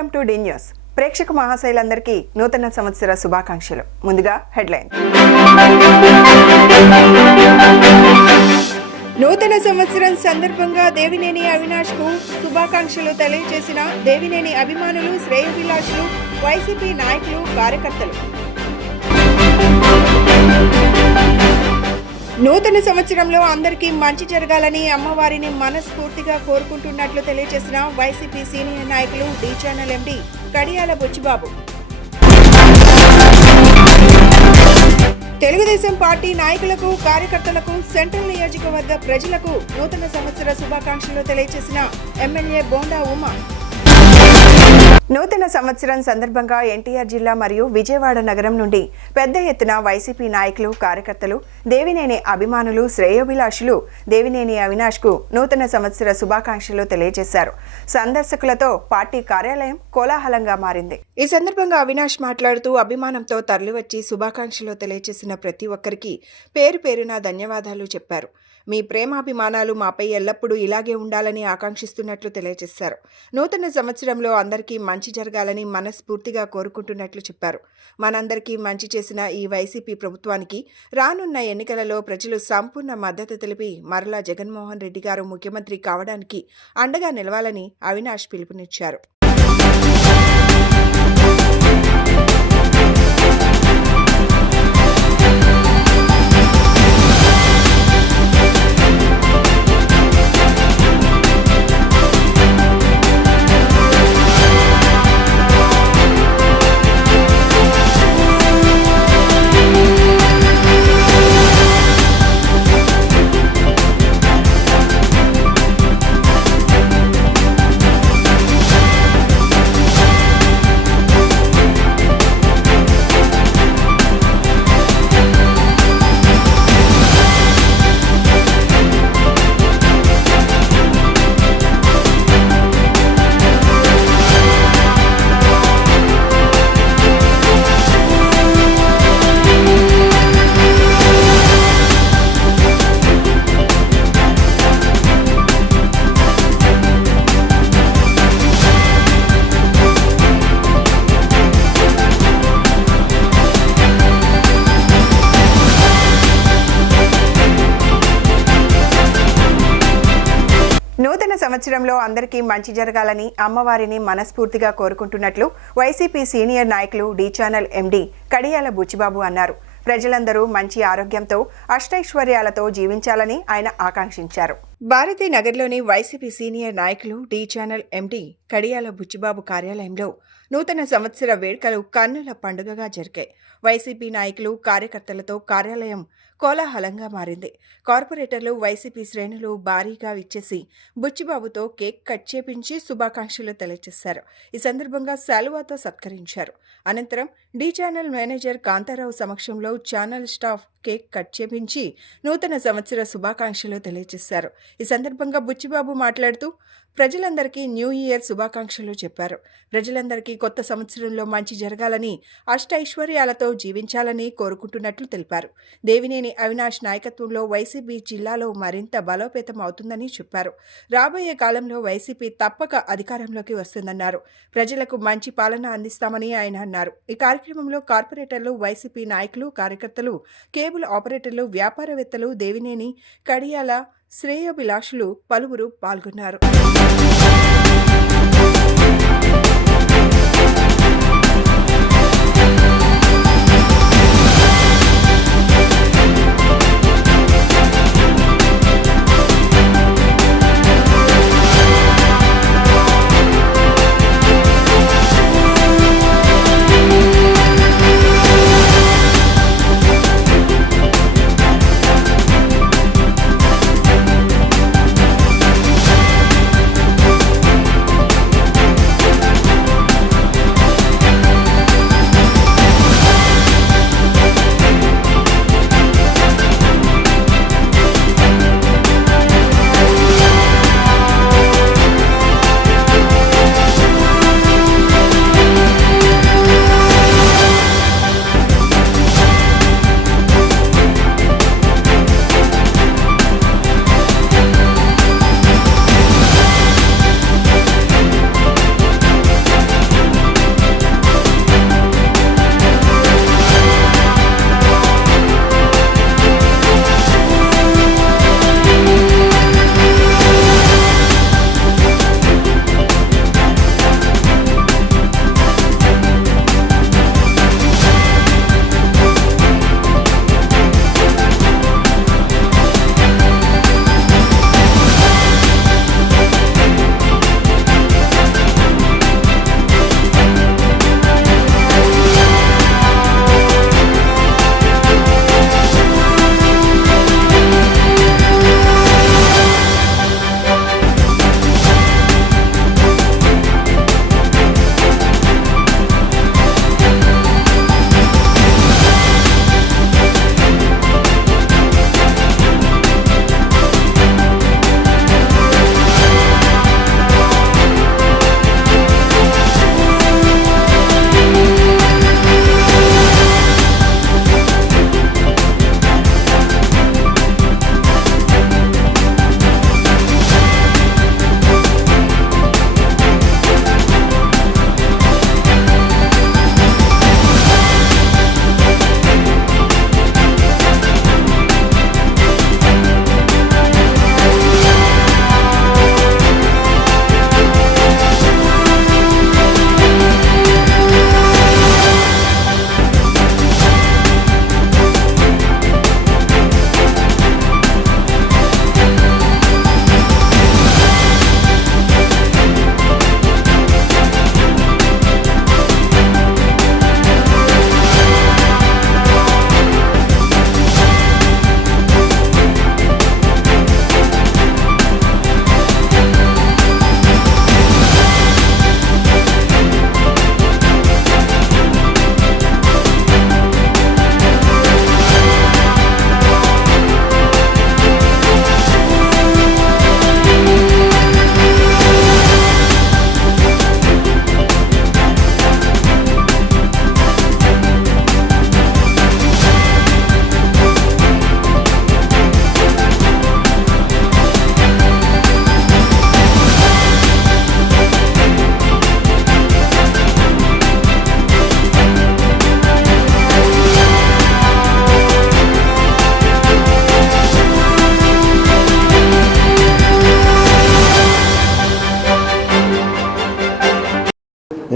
Welcome to D news. ప్రేక్షక మహాశైలందరికీ నూతన సంవత్సర శుభాకాంక్షలు. ముందుగా హెడ్లైన్. నూతన సంవత్సరం సందర్భంగా దేవినేని అవినాష్ కు శుభాకాంక్షలు తెలియజేసిన దేవినేని అభిమానులు, శ్రేయోభిలాషులు, వైసీపీ నాయకులు, కార్యకర్తలు. నూతన సంవత్సరంలో అందరికీ మంచి జరగాలని అమ్మవారిని మనస్ఫూర్తిగా కోరుకుంటున్నట్లు తెలియజేసిన వైసీపీ సీనియర్ నాయకులు డి ఛానల్ ఎండి కడియాల బుచ్చిబాబు. తెలుగుదేశం పార్టీ నాయకులకు, కార్యకర్తలకు, సెంట్రల్ నియోజకవర్గ ప్రజలకు నూతన సంవత్సర శుభాకాంక్షలు తెలియజేసిన ఎమ్మెల్యే బోండా ఉమా. నూతన సంవత్సరం సందర్భంగా ఎన్టీఆర్ జిల్లా మరియు విజయవాడ నగరం నుండి పెద్ద ఎత్తున వైసీపీ నాయకులు, కార్యకర్తలు, దేవినేని అభిమానులు, శ్రేయోభిలాషులు దేవినేని అవినాష్ కు నూతన సంవత్సర శుభాకాంక్షలు తెలియజేశారు. సందర్శకులతో పార్టీ కార్యాలయం కోలాహలంగా మారింది. ఈ సందర్భంగా అవినాష్ మాట్లాడుతూ అభిమానంతో తరలివచ్చి శుభాకాంక్షలు తెలియజేసిన ప్రతి ఒక్కరికి పేరు పేరున ధన్యవాదాలు చెప్పారు. మీ ప్రేమాభిమానాలు మాపై ఎల్లప్పుడూ ఇలాగే ఉండాలని ఆకాంక్షిస్తున్నట్లు తెలియజేశారు. నూతన సంవత్సరంలో అందరికీ మంచి జరగాలని మనస్ఫూర్తిగా కోరుకుంటున్నట్లు చెప్పారు. మనందరికీ మంచి చేసిన ఈ వైసీపీ ప్రభుత్వానికి రానున్న ఎన్నికలలో ప్రజలు సంపూర్ణ మద్దతు తెలిపి మరలా జగన్మోహన్ రెడ్డి గారు ముఖ్యమంత్రి కావడానికి అండగా నిలవాలని అవినాష్ పిలుపునిచ్చారు. నూతన సంవత్సరంలో అందరికీ మంచి జరగాలని అమ్మవారిని మనస్ఫూర్తిగా కోరుకుంటున్నట్లు వైసీపీ సీనియర్ నాయకులు డి ఛానల్ ఎండి కడియాల బుచ్చిబాబు అన్నారు. ప్రజలందరూ మంచి ఆరోగ్యంతో అష్టైశ్వర్యాలతో జీవించాలని ఆయన ఆకాంక్షించారు. భారతీ నగర్లోని వైసీపీ సీనియర్ నాయకులు డి ఛానల్ ఎండి కడియాల బుచ్చిబాబు కార్యాలయంలో నూతన సంవత్సర వేడుకలు కన్నుల పండుగగా జరిగాయి. వైసీపీ నాయకులు, కార్యకర్తలతో కార్యాలయం కోలాహలంగా మారింది. కార్పొరేటర్లు, వైసీపీ శ్రేణులు భారీగా విచ్చేసి బుచ్చిబాబుతో కేక్ కట్ చేపించి శుభాకాంక్షలు తెలియజేశారు. ఈ సందర్భంగా శాలువాతో సత్కరించారు. అనంతరం డి ఛానల్ మేనేజర్ కాంతారావు సమక్షంలో ఛానల్ స్టాఫ్ కేక్ కట్ చేపించి నూతన సంవత్సర శుభాకాంక్షలు తెలియజేశారు. ఈ సందర్భంగా బుచ్చిబాబు మాట్లాడుతూ ప్రజలందరికీ న్యూ ఇయర్ శుభాకాంక్షలు చెప్పారు. ప్రజలందరికీ కొత్త సంవత్సరంలో మంచి జరగాలని, అష్టైశ్వర్యాలతో జీవించాలని కోరుకుంటున్నట్లు తెలిపారు. దేవినేని అవినాష్ నాయకత్వంలో వైసీపీ జిల్లాలో మరింత బలోపేతం అవుతుందని చెప్పారు. రాబోయే కాలంలో వైసీపీ తప్పక అధికారంలోకి వస్తుందన్నారు. ప్రజలకు మంచి పాలన అందిస్తామని ఆయన అన్నారు. ఈ కార్యక్రమంలో కార్పొరేటర్లు, వైసీపీ నాయకులు, కార్యకర్తలు, కేబుల్ ఆపరేటర్లు, వ్యాపారవేత్తలు, దేవినేని, కడియాల, శ్రేయోభిలాషులు పలువురు పాల్గొన్నారు.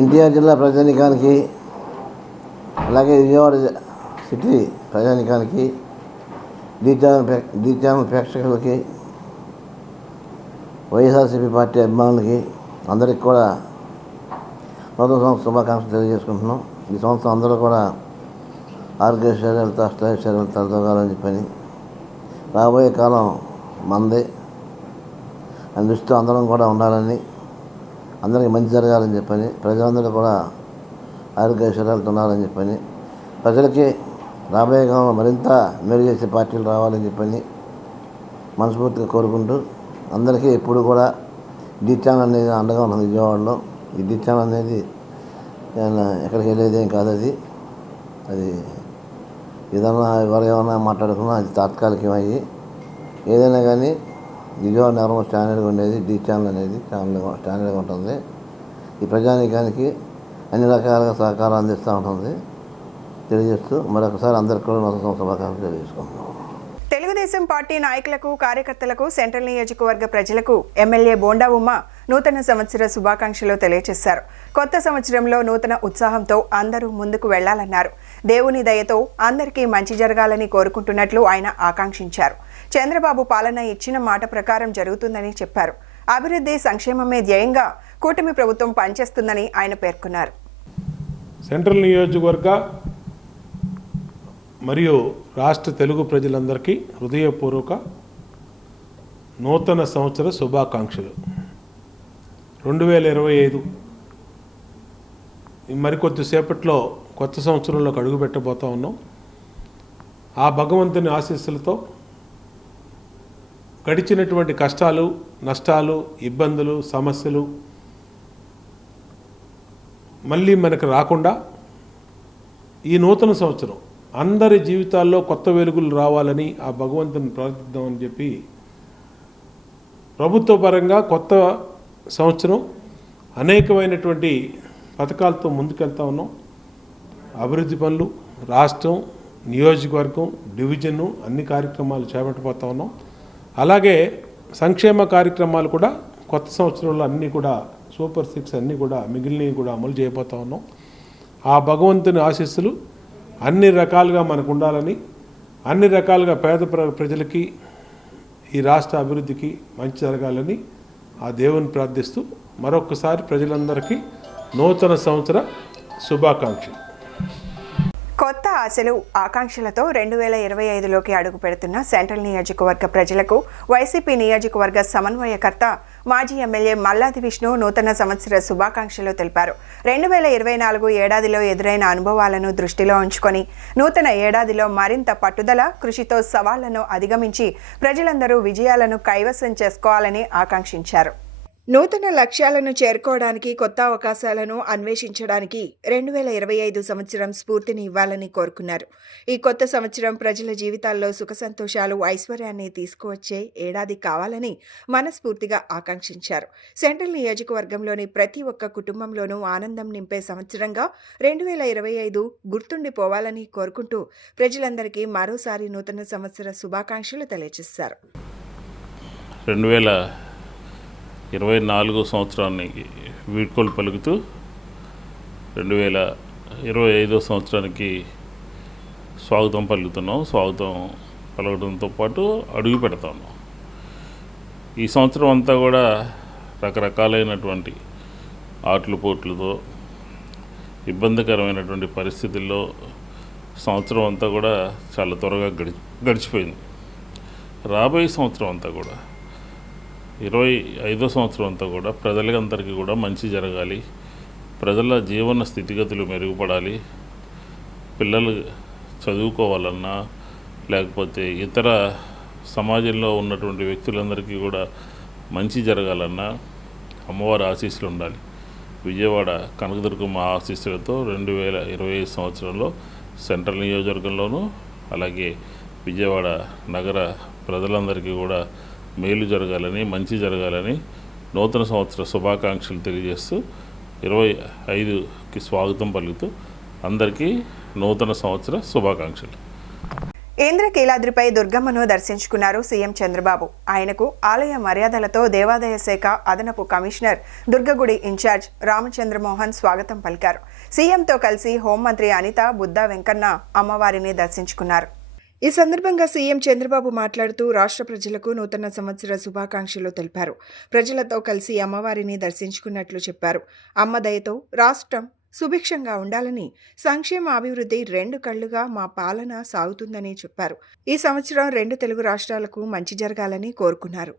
ఎన్టీఆర్ జిల్లా ప్రజానీకానికి అలాగే విజయవాడ సిటీ ప్రజానీకానికి డి ఛానల్ ప్రేక్షకులకి వైఎస్ఆర్సీపీ పార్టీ అభిమానులకి అందరికీ కూడా నూతన సంవత్సర శుభాకాంక్షలు తెలియజేసుకుంటున్నాం. ఈ సంవత్సరం అందరూ కూడా ఆరోగ్యశ్వర్యాలతో అష్టైశ్వర్యాలతో తలదొగాలని చెప్పని రాబోయే కాలం మందే అని దృష్టితో అందరం కూడా ఉండాలని, అందరికీ మంచి జరగాలని చెప్పని, ప్రజలందరూ కూడా ఆరోగ్యశ్వర్యాలతో ఉండాలని చెప్పని, ప్రజలకి రాబోయే కాలంలో మరింత మేలు చేసే పార్టీలు రావాలని చెప్పని మనస్ఫూర్తిగా కోరుకుంటూ, అందరికీ ఎప్పుడు కూడా డి ఛానల్ అనేది అండగా ఉంటుంది. విజయవాడలో ఈ డి ఛానల్ అనేది ఎక్కడికి వెళ్ళేదేం కాదు. అది ఏదన్నా ఎవరు ఏమన్నా మాట్లాడుకున్నా అది తాత్కాలికమయ్యి, ఏదైనా కానీ విజయవాడ నగరంలో స్టాండర్డ్గా ఉండేది డి ఛానల్ అనేది స్టాండర్డ్గా ఉంటుంది. ఈ ప్రజానీకానికి అన్ని రకాలుగా సహకారం అందిస్తూ ఉంటుంది. తెలియజేస్తూ మరొకసారి అందరికీ కూడా నూతన శుభాకాంక్షలు తెలియజేసుకుంటున్నాం. తెలుగుదేశం పార్టీ నాయకులకు, కార్యకర్తలకు, సెంట్రల్ నియోజకవర్గ ప్రజలకు ఎమ్మెల్యే బోండా ఉమ్మ నూతన సంవత్సర శుభాకాంక్షలు తెలియజేశారు. కొత్త సంవత్సరంలో నూతన ఉత్సాహంతో అందరూ ముందుకు వెళ్లాలన్నారు. దేవుని దయతో అందరికీ మంచి జరగాలని కోరుకుంటున్నట్లు ఆయన ఆకాంక్షించారు. చంద్రబాబు పాలన ఇచ్చిన మాట ప్రకారం జరుగుతుందని చెప్పారు. అభివృద్ధి, సంక్షేమమే ధ్యేయంగా కూటమి ప్రభుత్వం పనిచేస్తుందని ఆయన పేర్కొన్నారు. సెంట్రల్ నియోజకవర్గ మరియు రాష్ట్ర తెలుగు ప్రజలందరికీ హృదయపూర్వక నూతన సంవత్సర శుభాకాంక్షలు. 2025 మరికొద్దిసేపట్లో కొత్త సంవత్సరంలోకి అడుగుపెట్టబోతా ఉన్నాం. ఆ భగవంతుని ఆశీస్సులతో గడిచినటువంటి కష్టాలు, నష్టాలు, ఇబ్బందులు, సమస్యలు మళ్ళీ మనకు రాకుండా ఈ నూతన సంవత్సరం అందరి జీవితాల్లో కొత్త వెలుగులు రావాలని ఆ భగవంతుని ప్రార్థిద్దామని చెప్పి ప్రభుత్వ పరంగా కొత్త సంవత్సరం అనేకమైనటువంటి పథకాలతో ముందుకెళ్తా ఉన్నాం. అభివృద్ధి పనులు, రాష్ట్రం, నియోజకవర్గం, డివిజను అన్ని కార్యక్రమాలు చేపట్టబోతా ఉన్నాం. అలాగే సంక్షేమ కార్యక్రమాలు కూడా కొత్త సంవత్సరంలో అన్నీ కూడా సూపర్ 6 అన్నీ కూడా మిగిలినవి కూడా అమలు చేయబోతా ఉన్నాం. ఆ భగవంతుని ఆశీస్సులు అన్ని రకాలుగా మనకు ఉండాలని, అన్ని రకాలుగా పేద ప్రజలకి, ఈ రాష్ట్ర అభివృద్ధికి మంచి జరగాలని ఆ దేవుని ప్రార్థిస్తూ మరొకసారి ప్రజలందరికీ నూతన సంవత్సర శుభాకాంక్షలు. కొత్త ఆశలు, ఆకాంక్షలతో 2025లోకి అడుగు పెడుతున్న సెంట్రల్ నియోజకవర్గ ప్రజలకు వైసీపీ నియోజకవర్గ సమన్వయకర్త మాజీ ఎమ్మెల్యే మల్లాది విష్ణు నూతన సంవత్సర శుభాకాంక్షలు తెలిపారు. 2024 ఏడాదిలో ఎదురైన అనుభవాలను దృష్టిలో ఉంచుకొని నూతన ఏడాదిలో మరింత పట్టుదల, కృషితో సవాళ్లను అధిగమించి ప్రజలందరూ విజయాలను కైవసం చేసుకోవాలని ఆకాంక్షించారు. నూతన లక్ష్యాలను చేరుకోవడానికి, కొత్త అవకాశాలను అన్వేషించడానికి 2025 సంవత్సరం స్ఫూర్తిని ఇవ్వాలని కోరుకున్నారు. ఈ కొత్త సంవత్సరం ప్రజల జీవితాల్లో సుఖ సంతోషాలు, ఐశ్వర్యాన్ని తీసుకువచ్చే ఏడాది కావాలని మనస్ఫూర్తిగా ఆకాంక్షించారు. సెంట్రల్ నియోజకవర్గంలోని ప్రతి ఒక్క కుటుంబంలోనూ ఆనందం నింపే సంవత్సరంగా 2025 గుర్తుండిపోవాలని కోరుకుంటూ ప్రజలందరికీ మరోసారి నూతన సంవత్సర శుభాకాంక్షలు తెలియజేశారు. 2024 సంవత్సరానికి వీడ్కోలు పలుకుతూ 2025 సంవత్సరానికి స్వాగతం పలుకుతున్నాం. స్వాగతం పలకడంతో పాటు అడుగు పెడతా ఉన్నాం. ఈ సంవత్సరం అంతా కూడా రకరకాలైనటువంటి ఆటలు పోట్లతో ఇబ్బందికరమైనటువంటి పరిస్థితుల్లో సంవత్సరం అంతా కూడా చాలా త్వరగా గడిచిపోయింది. రాబోయే సంవత్సరం అంతా కూడా 25వ సంవత్సరం అంతా కూడా ప్రజలందరికీ కూడా మంచి జరగాలి, ప్రజల జీవన స్థితిగతులు మెరుగుపడాలి, పిల్లలు చదువుకోవాలన్నా లేకపోతే ఇతర సమాజంలో ఉన్నటువంటి వ్యక్తులందరికీ కూడా మంచి జరగాలన్నా అమ్మవారి ఆశీస్సులు ఉండాలి. విజయవాడ కనకదుర్గమ్మ ఆశీస్సులతో 2025 సంవత్సరంలో సెంట్రల్ నియోజకవర్గంలోనూ అలాగే విజయవాడ నగర ప్రజలందరికీ కూడా మేలు జరగాలని, మంచి జరగాలని నూతన సంవత్సర శుభాకాంక్షలు తెలియజేస్తూ 25కి స్వాగతం పలుకుతూ అందరికీ నూతన సంవత్సర శుభాకాంక్షలు. ఇంద్రకీలాద్రిపై దుర్గమ్మను దర్శించుకున్నారు సీఎం చంద్రబాబు. ఆయనకు ఆలయ మర్యాదలతో దేవాదాయ శాఖ అదనపు కమిషనర్, దుర్గగుడి ఇన్ఛార్జ్ రామచంద్రమోహన్ స్వాగతం పలికారు. సీఎంతో కలిసి హోంమంత్రి అనిత, బుద్దా వెంకన్న అమ్మవారిని దర్శించుకున్నారు. ఈ సందర్భంగా సీఎం చంద్రబాబు మాట్లాడుతూ రాష్ట్ర ప్రజలకు నూతన సంవత్సర శుభాకాంక్షలు తెలిపారు. ప్రజలతో కలిసి అమ్మవారిని దర్శించుకున్నట్లు చెప్పారు. అమ్మ దయతో రాష్ట్రం సుభిక్షంగా ఉండాలని, సంక్షేమ అభివృద్ధి 2 కళ్లుగా మా పాలన సాగుతుందని చెప్పారు. ఈ సంవత్సరం 2 తెలుగు రాష్ట్రాలకు మంచి జరగాలని కోరుకున్నారు.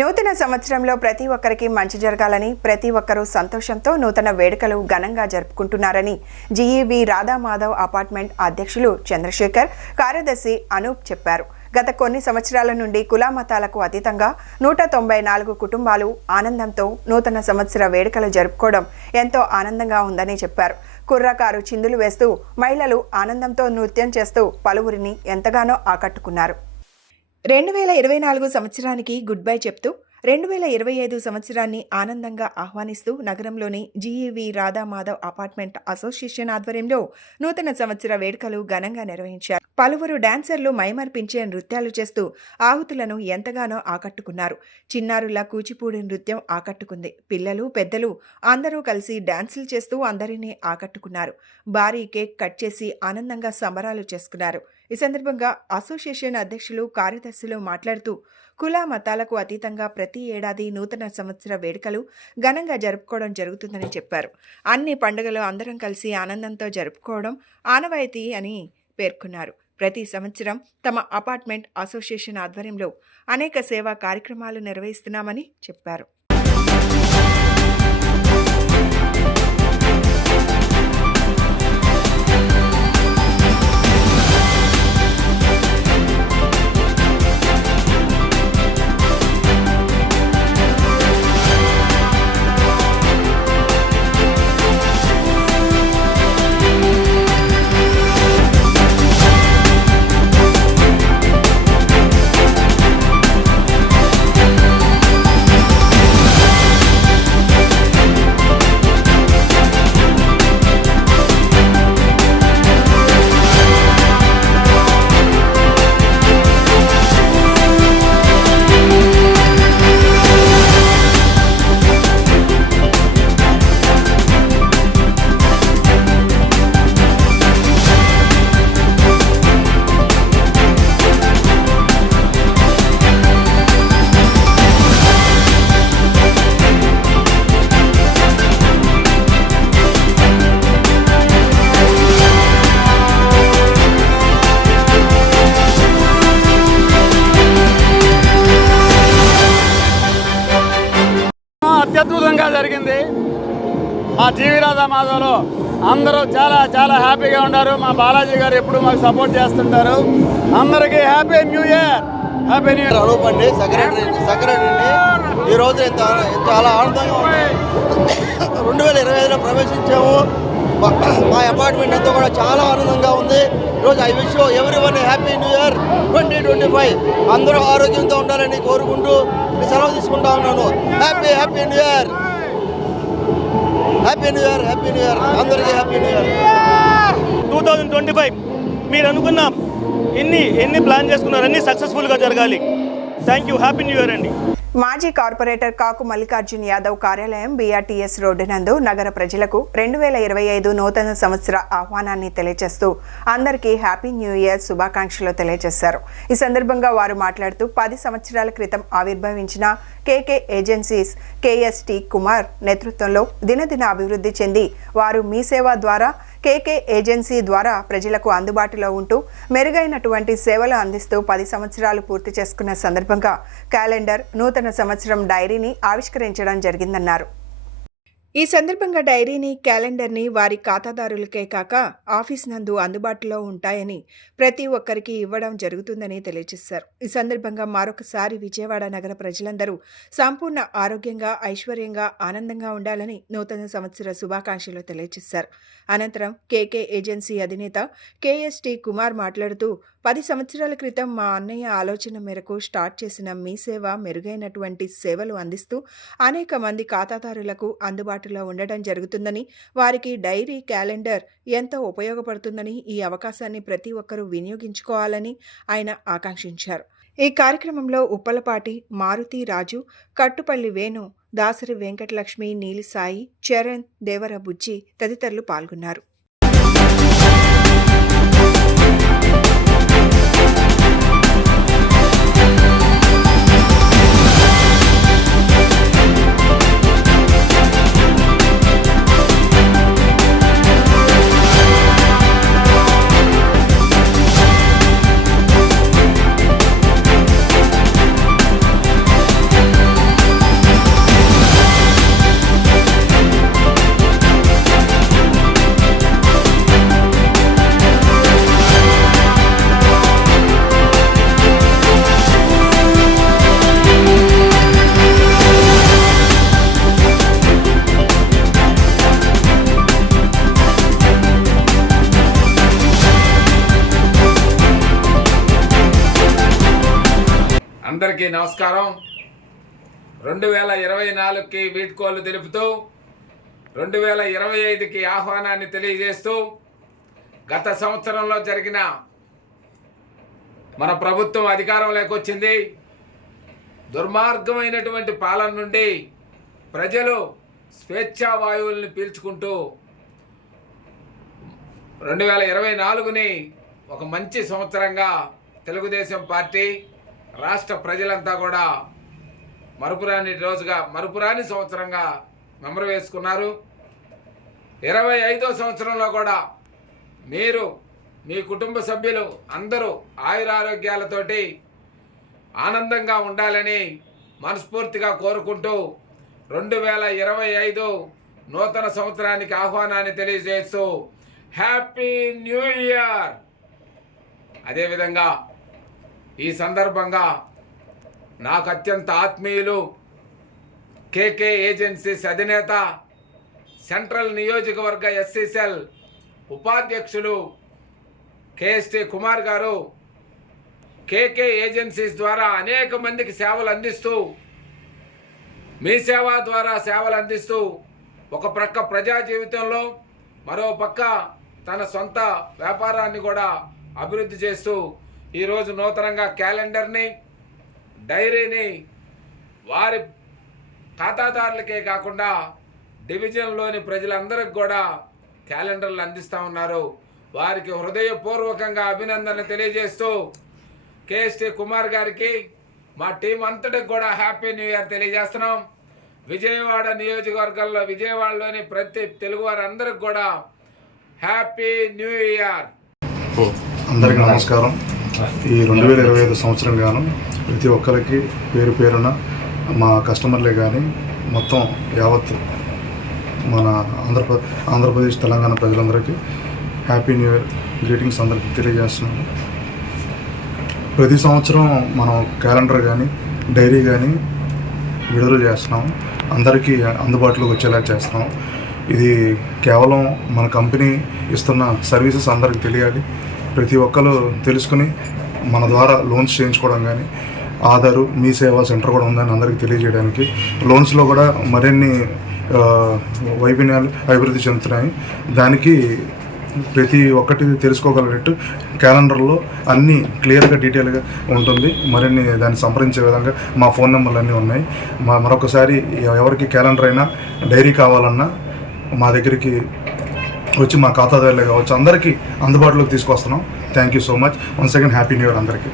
నూతన సంవత్సరంలో ప్రతి ఒక్కరికి మంచి జరగాలని, ప్రతి ఒక్కరూ సంతోషంతో నూతన వేడుకలు ఘనంగా జరుపుకుంటున్నారని జీఈవీ రాధామాధవ్ అపార్ట్మెంట్ అధ్యక్షులు చంద్రశేఖర్, కార్యదర్శి అనూప్ చెప్పారు. గత కొన్ని సంవత్సరాల నుండి కులమతాలకు అతీతంగా 194 కుటుంబాలు ఆనందంతో నూతన సంవత్సర వేడుకలు జరుపుకోవడం ఎంతో ఆనందంగా ఉందని చెప్పారు. కుర్రకారు చిందులు వేస్తూ, మహిళలు ఆనందంతో నృత్యం చేస్తూ పలువురిని ఎంతగానో ఆకట్టుకున్నారు. 2024 సంవత్సరానికి గుడ్ బై చెప్తూ 2025 సంవత్సరాన్ని ఆనందంగా ఆహ్వానిస్తూ నగరంలోని జీఈవీ రాధామాధవ్ అపార్ట్మెంట్ అసోసియేషన్ ఆధ్వర్యంలో నూతన సంవత్సర వేడుకలు ఘనంగా నిర్వహించారు. పలువురు డాన్సర్లు మైమర్పించే నృత్యాలు చేస్తూ ఆహుతులను ఎంతగానో ఆకట్టుకున్నారు. చిన్నారుల కూచిపూడి నృత్యం ఆకట్టుకుంది. పిల్లలు, పెద్దలు అందరూ కలిసి డాన్సులు చేస్తూ అందరినీ ఆకట్టుకున్నారు. భారీ కేక్ కట్ చేసి ఆనందంగా సంబరాలు చేసుకున్నారు. ఈ సందర్భంగా అసోసియేషన్ అధ్యక్షులు, కార్యదర్శులు మాట్లాడుతూ కుల మతాలకు అతీతంగా ప్రతి ఏడాది నూతన సంవత్సర వేడుకలు ఘనంగా జరుపుకోవడం జరుగుతుందని చెప్పారు. అన్ని పండుగలు అందరం కలిసి ఆనందంతో జరుపుకోవడం ఆనవాయితీ అని పేర్కొన్నారు. ప్రతి సంవత్సరం తమ అపార్ట్మెంట్ అసోసియేషన్ ఆధ్వర్యంలో అనేక సేవా కార్యక్రమాలు నిర్వహిస్తున్నామని చెప్పారు. అత్యద్భుతంగా జరిగింది. మా టీవీ రాధా మాధవలో అందరూ చాలా చాలా హ్యాపీగా ఉన్నారు. మా బాలాజీ గారు ఎప్పుడు మాకు సపోర్ట్ చేస్తుంటారు. అందరికీ happy new year. Happy new year. Anoop అండి, సెక్రటరీని. ఈరోజు చాలా ఆనందంగా ఉంది. 2025లో ప్రవేశించాము. మా అపార్ట్మెంట్ అంతా కూడా చాలా ఆనందంగా ఉంది. ఈరోజు I wish everyone happy new year 2025. అందరూ ఆరోగ్యంతో ఉండాలని కోరుకుంటూ సెలవు తీసుకుంటా ఉన్నాను. Happy new year. Happy new year. Happy new year. అందరికీ హ్యాపీ న్యూ ఇయర్. 2025 మీరు అనుకున్న ఎన్ని ప్లాన్ చేసుకున్నారు అన్నీ సక్సెస్ఫుల్గా జరగాలి. Thank you. Happy new year అండి. మాజీ కార్పొరేటర్ కాకు మల్లికార్జున్ యాదవ్ కార్యాలయం బీఆర్టీఎస్ రోడ్డు నందు నగర ప్రజలకు 2025 నూతన సంవత్సర ఆహ్వానాన్ని తెలియజేస్తూ అందరికీ హ్యాపీ న్యూ ఇయర్ శుభాకాంక్షలు తెలియజేశారు. ఈ సందర్భంగా వారు మాట్లాడుతూ 10 సంవత్సరాల క్రితం ఆవిర్భవించిన కేకే ఏజెన్సీస్ కేఎస్టీ కుమార్ నేతృత్వంలో దినదిన అభివృద్ధి చెంది వారు మీ సేవ ద్వారా కేకే ఏజెన్సీ ద్వారా ప్రజలకు అందుబాటులో ఉంటూ మెరుగైనటువంటి సేవలు అందిస్తూ 10 సంవత్సరాలు పూర్తి చేసుకున్న సందర్భంగా క్యాలెండర్, నూతన సంవత్సరం డైరీని ఆవిష్కరించడం జరిగిందన్నారు. ఈ సందర్భంగా డైరీని, క్యాలెండర్ని వారి ఖాతాదారులకే కాక ఆఫీస్ నందు అందుబాటులో ఉంటాయని ప్రతి ఒక్కరికి ఇవ్వడం జరుగుతుందని తెలియజేశారు. ఈ సందర్భంగా మరొకసారి విజయవాడ నగర ప్రజలందరూ సంపూర్ణ ఆరోగ్యంగా, ఐశ్వర్యంగా, ఆనందంగా ఉండాలని నూతన సంవత్సర శుభాకాంక్షలు తెలియజేశారు. అనంతరం కేకే ఏజెన్సీ అధినేత కేఎస్టీ కుమార్ మాట్లాడుతూ 10 సంవత్సరాల క్రితం మా అన్నయ్య ఆలోచన మేరకు స్టార్ట్ చేసిన మీ సేవ మెరుగైనటువంటి సేవలు అందిస్తూ అనేక మంది ఖాతాదారులకు అందుబాటులో ఉండడం జరుగుతుందని, వారికి డైరీ, క్యాలెండర్ ఎంతో ఉపయోగపడుతుందని, ఈ అవకాశాన్ని ప్రతి ఒక్కరూ వినియోగించుకోవాలని ఆయన ఆకాంక్షించారు. ఈ కార్యక్రమంలో ఉప్పలపాటి మారుతి రాజు, కట్టుపల్లి వేణు, దాసరి వెంకటలక్ష్మి, నీలి సాయి, చరణ్, దేవర బుజ్జి తదితరులు పాల్గొన్నారు. అందరికీ నమస్కారం. 2024కి వీడ్కోలు తెలుపుతూ 2025కి ఆహ్వానాన్ని తెలియజేస్తూ గత సంవత్సరంలో జరిగిన మన ప్రభుత్వం అధికారంలోకి వచ్చింది. దుర్మార్గమైనటువంటి పాలన నుండి ప్రజలు స్వేచ్ఛా వాయువుల్ని పీల్చుకుంటూ 2024ని ఒక మంచి సంవత్సరంగా తెలుగుదేశం పార్టీ, రాష్ట్ర ప్రజలంతా కూడా మరుపురాని సంవత్సరంగా మెమరు వేసుకున్నారు. 25వ సంవత్సరంలో కూడా మీరు, మీ కుటుంబ సభ్యులు అందరూ ఆయురారోగ్యాలతోటి ఆనందంగా ఉండాలని మనస్ఫూర్తిగా కోరుకుంటూ 2025 నూతన సంవత్సరానికి ఆహ్వానాన్ని తెలియజేస్తూ హ్యాపీ న్యూ ఇయర్. అదేవిధంగా ఈ సందర్భంగా నాకు అత్యంత ఆత్మీయులు కేకే ఏజెన్సీస్ అధినేత, సెంట్రల్ నియోజకవర్గ ఎస్సీసెల్ ఉపాధ్యక్షులు కేఎస్టీ కుమార్ గారు కేకే ఏజెన్సీస్ ద్వారా అనేక మందికి సేవలు అందిస్తూ, మీ సేవ ద్వారా సేవలు అందిస్తూ ఒక ప్రక్క ప్రజా జీవితంలో, మరో పక్క తన సొంత వ్యాపారాన్ని కూడా అభివృద్ధి చేస్తూ ఈరోజు నూతనంగా క్యాలెండర్ని, డైరీని వారి ఖాతాదారులకే కాకుండా డివిజన్లోని ప్రజలందరికీ కూడా క్యాలెండర్లు అందిస్తూ ఉన్నారు. వారికి హృదయపూర్వకంగా అభినందన తెలియజేస్తూ కేఎస్టీ కుమార్ గారికి, మా టీం అంతటికి కూడా హ్యాపీ న్యూ ఇయర్ తెలియజేస్తున్నాం. విజయవాడ నియోజకవర్గంలో, విజయవాడలోని ప్రతి తెలుగు వారందరికి కూడా హ్యాపీ న్యూ ఇయర్. అందరికీ నమస్కారం. ఈ 2025 సంవత్సరం గాను ప్రతి ఒక్కరికి పేరు పేరున మా కస్టమర్లే కానీ, మొత్తం యావత్ మన ఆంధ్రప్రదేశ్ తెలంగాణ ప్రజలందరికీ హ్యాపీ న్యూ ఇయర్ గ్రీటింగ్స్ అందరికీ తెలియజేస్తున్నాను. ప్రతి సంవత్సరం మనం క్యాలెండర్ కానీ డైరీ కానీ విడుదల చేస్తున్నాం, అందరికీ అందుబాటులోకి వచ్చేలా చేస్తున్నాం. ఇది కేవలం మన కంపెనీ ఇస్తున్న సర్వీసెస్ అందరికీ తెలియాలి. ప్రతి ఒక్కరు తెలుసుకుని మన ద్వారా లోన్స్ చేయించుకోవడం కానీ, ఆధారు మీ సేవా సెంటర్ కూడా ఉందని అందరికీ తెలియజేయడానికి, లోన్స్లో కూడా మరిన్ని వైవిన్యాలు అభివృద్ధి చెందుతున్నాయి. దానికి ప్రతి ఒక్కటి తెలుసుకోగలిగినట్టు క్యాలెండర్లో అన్నీ క్లియర్గా డీటెయిల్గా ఉంటుంది. మరిన్ని దాన్ని సంప్రదించే విధంగా మా ఫోన్ నెంబర్లు అన్నీ ఉన్నాయి. మరొకసారి ఎవరికి క్యాలెండర్ అయినా డైరీ కావాలన్నా మా దగ్గరికి వచ్చి మా ఖాతాదారులే కావచ్చు అందరికీ అందుబాటులోకి తీసుకొస్తున్నాం. Thank you so much. Once again happy new year అందరికీ.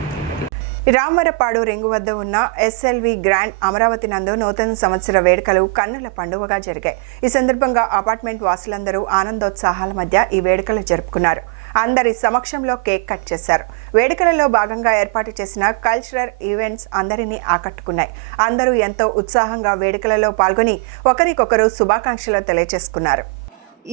రామవరపాడు రింగు వద్ద ఉన్న ఎస్ఎల్వి గ్రాండ్ అమరావతి నందు నూతన సంవత్సర వేడుకలు కన్నుల పండుగగా జరిగాయి. ఈ సందర్భంగా అపార్ట్మెంట్ వాసులందరూ ఆనందోత్సాహాల మధ్య ఈ వేడుకలు జరుపుకున్నారు. అందరి సమక్షంలో కేక్ కట్ చేశారు. వేడుకలలో భాగంగా ఏర్పాటు చేసిన కల్చరల్ ఈవెంట్స్ అందరినీ ఆకట్టుకున్నాయి. అందరూ ఎంతో ఉత్సాహంగా వేడుకలలో పాల్గొని ఒకరికొకరు శుభాకాంక్షలు తెలియజేసుకున్నారు.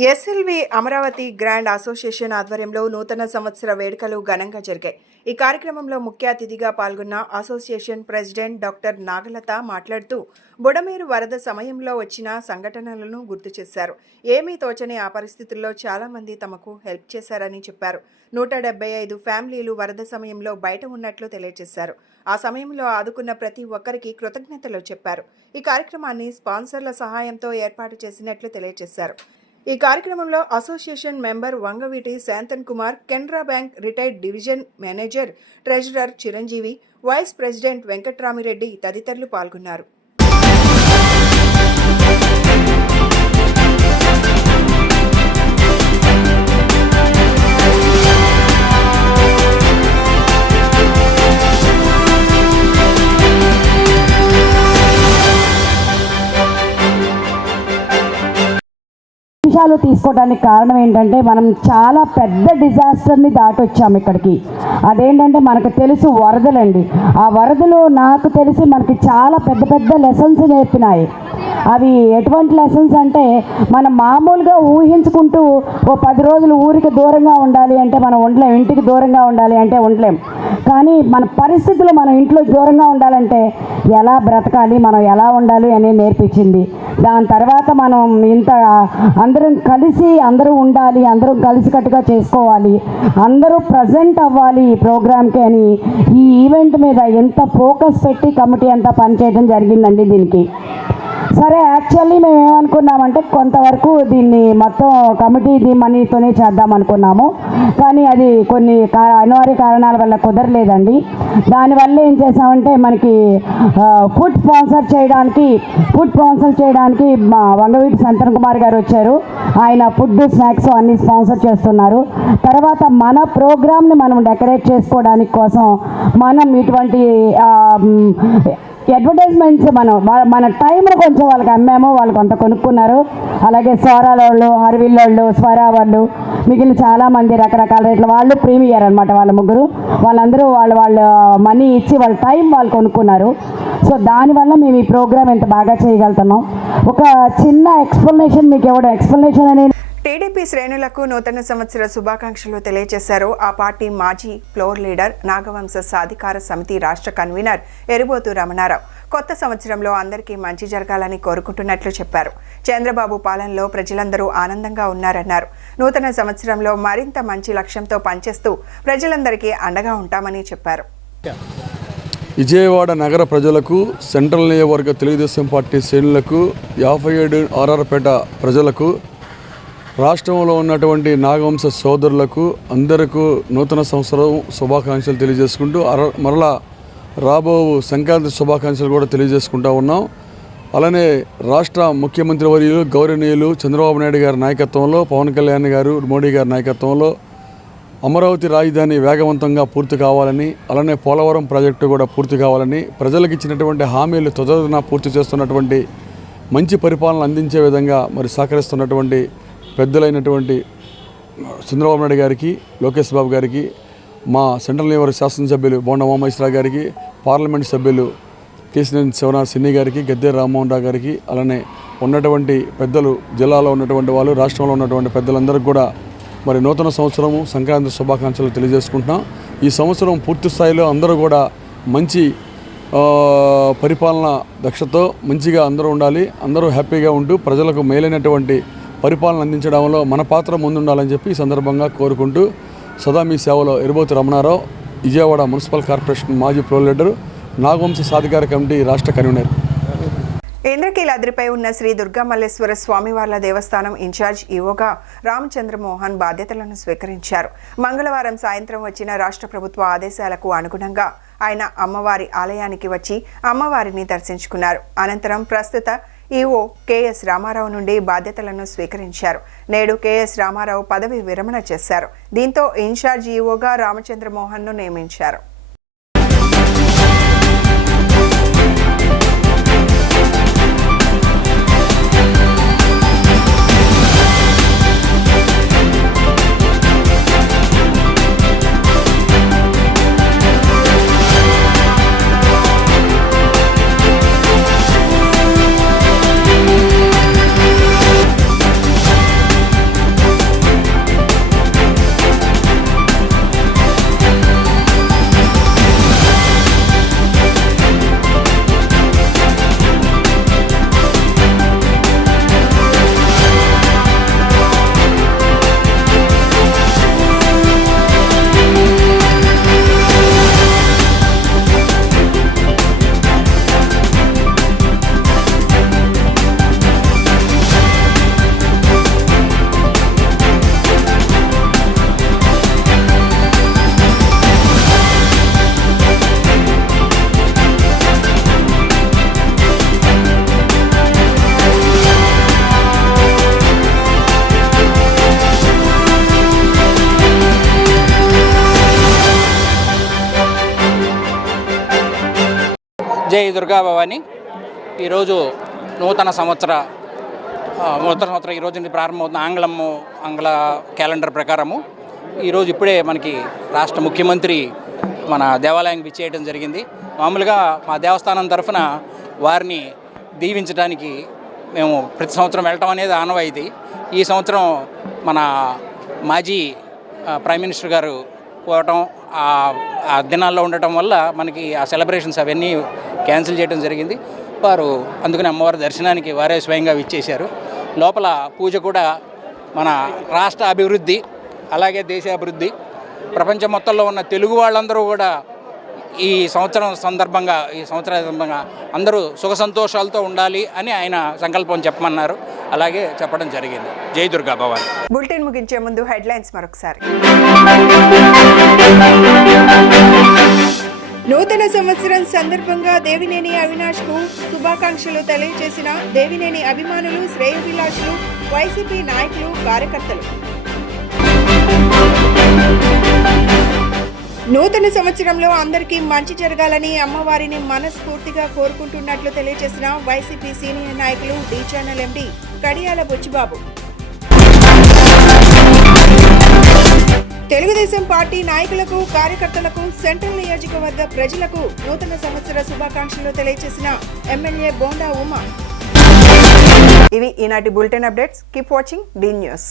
ఎస్ఎల్వి అమరావతి గ్రాండ్ అసోసియేషన్ ఆధ్వర్యంలో నూతన సంవత్సర వేడుకలు ఘనంగా జరిగాయి. ఈ కార్యక్రమంలో ముఖ్య అతిథిగా పాల్గొన్న అసోసియేషన్ ప్రెసిడెంట్ డాక్టర్ నాగలత మాట్లాడుతూ బుడమేరు వరద సమయంలో వచ్చిన సంఘటనలను గుర్తు చేశారు. ఏమీ తోచని ఆ పరిస్థితుల్లో చాలా మంది తమకు హెల్ప్ చేశారని చెప్పారు. 175 ఫ్యామిలీలు వరద సమయంలో బయట ఉన్నట్లు తెలియజేశారు. ఆ సమయంలో ఆదుకున్న ప్రతి ఒక్కరికి కృతజ్ఞతలు చెప్పారు. ఈ కార్యక్రమాన్ని స్పాన్సర్ల సహాయంతో ఏర్పాటు చేసినట్లు తెలియజేశారు. ఈ కార్యక్రమంలో association member Vangaveeti Shantan Kumar, Canara bank retired division manager treasurer Chiranjeevi, vice president Venkatramireddy తదితరులు పాల్గొన్నారు. నిమిషాలు తీసుకోవడానికి కారణం ఏంటంటే మనం చాలా పెద్ద డిజాస్టర్ని దాటొచ్చాము ఇక్కడికి. అదేంటంటే మనకు తెలుసు వరదలండి. ఆ వరదలు నాకు తెలిసి మనకి చాలా పెద్ద పెద్ద లెసన్స్ నేర్పినాయి. అవి ఎటువంటి లెసన్స్ అంటే మనం మామూలుగా ఊహించుకుంటూ ఓ 10 రోజులు ఊరికి దూరంగా ఉండాలి అంటే మనం ఉండలేం, ఇంటికి దూరంగా ఉండాలి అంటే ఉండలేం. కానీ మన పరిస్థితులు మనం ఇంట్లో దూరంగా ఉండాలంటే ఎలా బ్రతకాలి, మనం ఎలా ఉండాలి అని నేర్పించింది. దాని తర్వాత మనం ఇంత అందరం కలిసి అందరూ ఉండాలి, అందరూ కలిసికట్టుగా చేసుకోవాలి, అందరూ ప్రజెంట్ అవ్వాలి ఈ ప్రోగ్రామ్కి అని ఈ ఈవెంట్ మీద ఎంత ఫోకస్ పెట్టి కమిటీ అంతా పనిచేయడం జరిగిందండి దీనికి. సరే, యాక్చువల్లీ మేము ఏమనుకున్నామంటే కొంతవరకు దీన్ని మొత్తం కమిటీ మనీతోనే చేద్దాం అనుకున్నాము. కానీ అది కొన్ని అనివార్య కారణాల వల్ల కుదరలేదండి. దానివల్ల ఏం చేసామంటే మనకి ఫుడ్ స్పాన్సర్ చేయడానికి మా వంగవీటి శాంతన్ కుమార్ గారు వచ్చారు. ఆయన ఫుడ్, స్నాక్స్ అన్ని స్పాన్సర్ చేస్తున్నారు. తర్వాత మన ప్రోగ్రామ్ని మనం డెకరేట్ చేసుకోవడానికి కోసం మనం ఇటువంటి అడ్వర్టైజ్మెంట్స్ మన టైంలో కొంచెం వాళ్ళకి అమ్మాము, వాళ్ళు కొంత కొనుక్కున్నారు. అలాగే స్వరాలోళ్ళు, హరివిల్లోళ్ళు, స్వరా వాళ్ళు, మిగిలిన చాలామంది రకరకాల రేట్ల వాళ్ళు ప్రీమియర్ అనమాట. వాళ్ళ ముగ్గురు వాళ్ళందరూ వాళ్ళ మనీ ఇచ్చి వాళ్ళ టైం వాళ్ళు కొనుక్కున్నారు. సో దానివల్ల మేము ఈ ప్రోగ్రామ్ ఎంత బాగా చేయగలుగుతున్నాం. ఒక చిన్న ఎక్స్ప్లెనేషన్ మీకు ఇవ్వడం. ఎక్స్ప్లెనేషన్ అనేది టీడీపీ శ్రేణులకు నూతన సంవత్సర శుభాకాంక్షలు తెలియజేశారు. ఆ పార్టీ మాజీ ఫ్లోర్ లీడర్, నాగవంశ సాధికార సమితి రాష్ట్ర కన్వీనర్ ఎరుబోతు రమణారావు. కొత్త సంవత్సరంలో అందరికీ మంచి జరగాలని కోరుకుంటున్నట్లు చెప్పారు. చంద్రబాబు పాలనలో ప్రజలందరూ ఆనందంగా ఉన్నారన్నారు. నూతన సంవత్సరంలో మరింత మంచి లక్ష్యంతో పనిచేస్తూ ప్రజలందరికీ అండగా ఉంటామని చెప్పారు. విజయవాడ నగర ప్రజలకు, సెంట్రల్ నియోజకవర్గ తెలుగుదేశం పార్టీ శ్రేణులకు, 57 ఆర్ఆర్పేట ప్రజలకు, రాష్ట్రంలో ఉన్నటువంటి నాగవంశ సోదరులకు అందరికీ నూతన సంవత్సరం శుభాకాంక్షలు తెలియజేసుకుంటూ మరలా రాబో సంక్రాంతి శుభాకాంక్షలు కూడా తెలియజేసుకుంటూ ఉన్నాం. అలానే రాష్ట్ర ముఖ్యమంత్రి వర్యులు గౌరవనీయులు చంద్రబాబు నాయుడు గారి నాయకత్వంలో, పవన్ కళ్యాణ్ గారు, మోడీ గారి నాయకత్వంలో అమరావతి రాజధాని వేగవంతంగా పూర్తి కావాలని, అలానే పోలవరం ప్రాజెక్టు కూడా పూర్తి కావాలని, ప్రజలకు ఇచ్చినటువంటి హామీలు త్వరితగతిన పూర్తి చేస్తున్నటువంటి మంచి పరిపాలన అందించే విధంగా మరి సహకరిస్తున్నటువంటి పెద్దలైనటువంటి చంద్రబాబు నాయుడు గారికి, లోకేష్ బాబు గారికి, మా సెంట్రల్ నియోజకవర్గ శాసనసభ్యులు బోండా ఉమామహేశ్వరరావు గారికి, పార్లమెంట్ సభ్యులు కేసినేని శివనాథ్ సిన్ని గారికి, గద్దె రామ్మోహన్ రావు గారికి, అలానే ఉన్నటువంటి పెద్దలు, జిల్లాలో ఉన్నటువంటి వాళ్ళు, రాష్ట్రంలో ఉన్నటువంటి పెద్దలందరికీ కూడా మరి నూతన సంవత్సరము సంక్రాంతి శుభాకాంక్షలు తెలియజేసుకుంటున్నాం. ఈ సంవత్సరం పూర్తి స్థాయిలో అందరూ కూడా మంచి పరిపాలన దక్షతో మంచిగా అందరూ ఉండాలి, అందరూ హ్యాపీగా ఉంటూ ప్రజలకు మేలైనటువంటి పరిపాలన అందించడంలో మన పాత్ర ముందుండాలని చెప్పి ఈ సందర్భంగా కోరుకుంటూ సదా మీ సేవలో ఎరుబోతి రమణారావు, విజయవాడ మున్సిపల్ కార్పొరేషన్ మాజీ ప్రో లీడరు, నాగవంశ సాధికార కమిటీ రాష్ట్ర కన్వీనర్. ఇంద్రకీలాద్రిపై ఉన్న శ్రీ దుర్గామల్లేశ్వర స్వామివార్ల దేవస్థానం ఇన్ఛార్జ్ ఈవోగా రామచంద్రమోహన్ బాధ్యతలను స్వీకరించారు. మంగళవారం సాయంత్రం వచ్చిన రాష్ట్ర ప్రభుత్వ ఆదేశాలకు అనుగుణంగా ఆయన అమ్మవారి ఆలయానికి వచ్చి అమ్మవారిని దర్శించుకున్నారు. అనంతరం ప్రస్తుత ఈవో కెఎస్ రామారావు నుండి బాధ్యతలను స్వీకరించారు. నేడు కెఎస్ రామారావు పదవి విరమణ చేశారు. దీంతో ఇన్ఛార్జ్ ఈవోగా రామచంద్రమోహన్ను నియమించారు. జై దుర్గా భవాని. ఈరోజు నూతన సంవత్సరం ఈరోజు నుండి ప్రారంభమవుతున్న ఆంగ్ల క్యాలెండర్ ప్రకారము ఈరోజు ఇప్పుడే మనకి రాష్ట్ర ముఖ్యమంత్రి మన దేవాలయానికి విచ్చేయడం జరిగింది. మామూలుగా మా దేవస్థానం తరఫున వారిని దీవించడానికి మేము ప్రతి సంవత్సరం వెళ్ళటం అనేది ఆనవాయితీ. ఈ సంవత్సరం మన మాజీ ప్రైమ్ మినిస్టర్ గారు పోవటం, ఆ దినాల్లో ఉండటం వల్ల మనకి ఆ సెలబ్రేషన్స్ అవన్నీ క్యాన్సిల్ చేయడం జరిగింది. వారు అందుకని అమ్మవారి దర్శనానికి వారే స్వయంగా విచ్చేశారు. లోపల పూజ కూడా మన రాష్ట్ర అభివృద్ధి, అలాగే దేశ అభివృద్ధి, ప్రపంచం మొత్తంలో ఉన్న తెలుగు వాళ్ళందరూ కూడా ఈ సంవత్సరం సందర్భంగా అందరూ సుఖ సంతోషాలతో ఉండాలి అని ఆయన సంకల్పం చెప్పమన్నారు. అలాగే చెప్పడం జరిగింది. జై దుర్గా భవాని. బులెటిన్ ముగించే ముందు హెడ్లైన్స్ మరొకసారి. నూతన సంవత్సరం సందర్భంగా దేవినేని అవినాష్కు శుభాకాంక్షలు తెలియజేసిన దేవినేని అభిమానులు, శ్రేయోభిలాషులు, వైసీపీ నాయకులు, కార్యకర్తలు. నూతన సంవత్సరంలో అందరికీ మంచి జరగాలని అమ్మవారిని మనస్ఫూర్తిగా కోరుకుంటున్నట్లు తెలియజేసిన వైసీపీ సీనియర్ నాయకులు డి ఛానల్ ఎండి కడియాల బుచ్చిబాబు. తెలుగుదేశం పార్టీ నాయకులకు, కార్యకర్తలకు, సెంట్రల్ నియోజకవర్గ ప్రజలకు నూతన సంవత్సర శుభాకాంక్షలు తెలియజేసిన ఎమ్మెల్యే బోండా ఉమా. ఇవి ఈనాటి bulletin updates. Keep watching the news.